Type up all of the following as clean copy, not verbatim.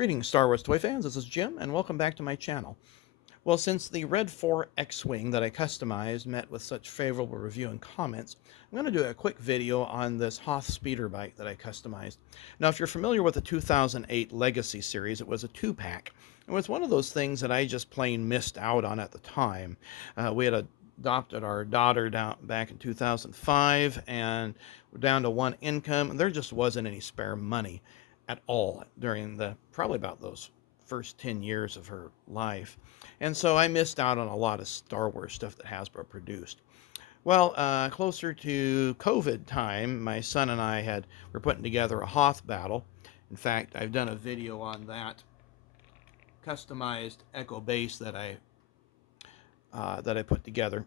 Greetings, Star Wars toy fans. This is Jim, and welcome back to my channel. Well, since the Red 4 X-Wing that I customized met with such favorable review and comments, I'm going to do a quick video on this Hoth speeder bike that I customized. Now, if you're familiar with the 2008 Legacy series, it was a two-pack. It was one of those things that I just plain missed out on at the time. We had adopted our daughter back in 2005, and we're down to one income, and there just wasn't any spare money at all during probably about those first 10 years of her life. And so I missed out on a lot of Star Wars stuff that Hasbro produced. Well, closer to COVID time, my son and I were putting together a Hoth battle. In fact, I've done a video on that customized Echo base that I put together.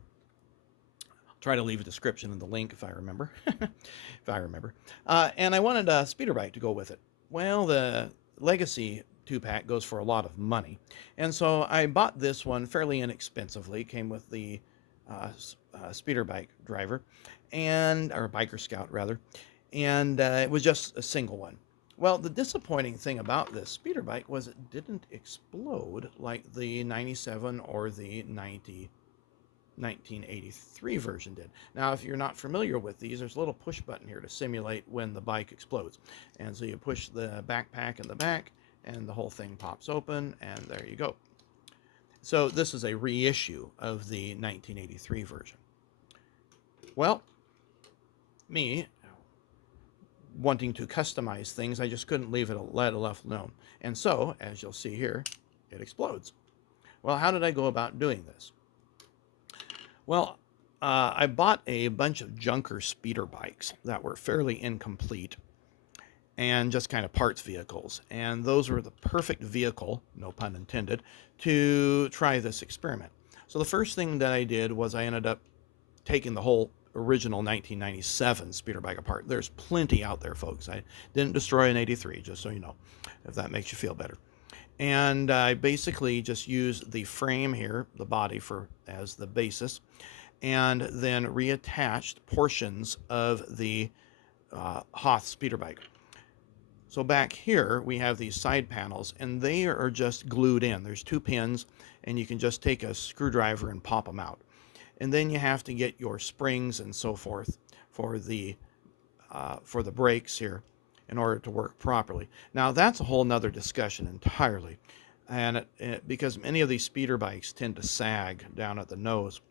I'll try to leave a description in the link if I remember. if I remember. And I wanted a speeder bike to go with it. Well, the Legacy 2-pack goes for a lot of money. And so I bought this one fairly inexpensively. It came with the speeder bike driver, or biker scout rather. And it was just a single one. Well, the disappointing thing about this speeder bike was it didn't explode like the 97 or the 1983 version did. Now, if you're not familiar with these, there's a little push button here to simulate when the bike explodes. And so you push the backpack in the back, and the whole thing pops open, and there you go. So this is a reissue of the 1983 version. Well, me wanting to customize things, I just couldn't leave it left alone. And so, as you'll see here, it explodes. Well, how did I go about doing this? Well, I bought a bunch of junker speeder bikes that were fairly incomplete and just kind of parts vehicles. And those were the perfect vehicle, no pun intended, to try this experiment. So the first thing that I did was I ended up taking the whole original 1997 speeder bike apart. There's plenty out there, folks. I didn't destroy an 83, just so you know, if that makes you feel better. And I basically just used the frame here, the body as the basis, and then reattached portions of the Hoth speeder bike. So back here we have these side panels, and they are just glued in. There's two pins, and you can just take a screwdriver and pop them out. And then you have to get your springs and so forth for the brakes here in order to work properly. Now that's a whole nother discussion entirely, and because many of these speeder bikes tend to sag down at the nose,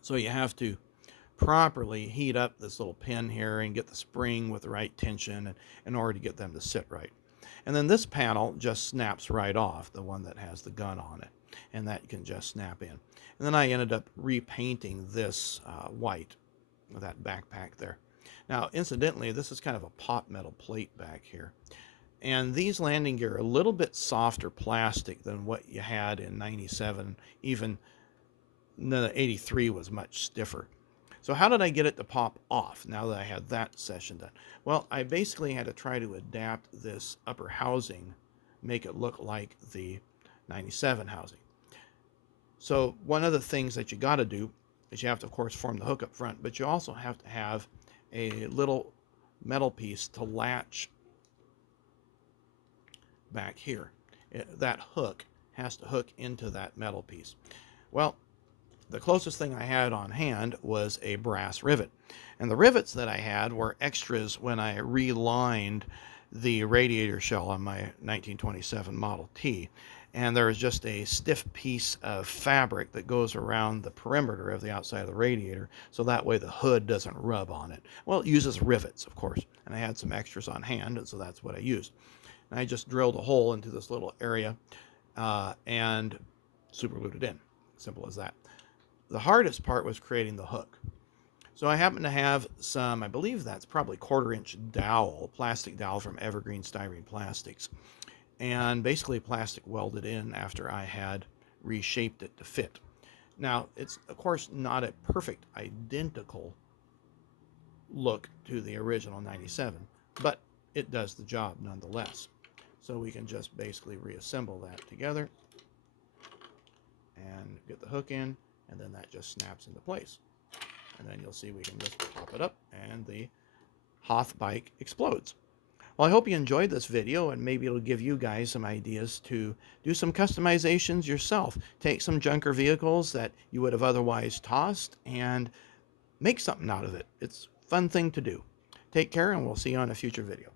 so you have to properly heat up this little pin here and get the spring with the right tension in order to get them to sit right. And then this panel just snaps right off, the one that has the gun on it, and that can just snap in. And then I ended up repainting this white with that backpack there. Now, incidentally, this is kind of a pot metal plate back here. And these landing gear are a little bit softer plastic than what you had in 97. Even the 83 was much stiffer. So how did I get it to pop off now that I had that session done? Well, I basically had to try to adapt this upper housing, make it look like the 97 housing. So one of the things that you got to do is you have to, of course, form the hook up front, but you also have to have a little metal piece to latch back here. That hook has to hook into that metal piece. Well, the closest thing I had on hand was a brass rivet. And the rivets that I had were extras when I relined the radiator shell on my 1927 Model T. And there is just a stiff piece of fabric that goes around the perimeter of the outside of the radiator, so that way the hood doesn't rub on it. Well, it uses rivets, of course, and I had some extras on hand, and so that's what I used. And I just drilled a hole into this little area and super glued it in. Simple as that. The hardest part was creating the hook. So I happen to have some, I believe that's probably 1/4-inch dowel, plastic dowel from Evergreen Styrene Plastics, and basically plastic welded in after I had reshaped it to fit. Now, it's of course not a perfect identical look to the original 97, but it does the job nonetheless. So we can just basically reassemble that together and get the hook in, and then that just snaps into place. And then you'll see we can just pop it up and the Hoth bike explodes. Well, I hope you enjoyed this video, and maybe it'll give you guys some ideas to do some customizations yourself. Take some junker vehicles that you would have otherwise tossed and make something out of it. It's a fun thing to do. Take care, and we'll see you on a future video.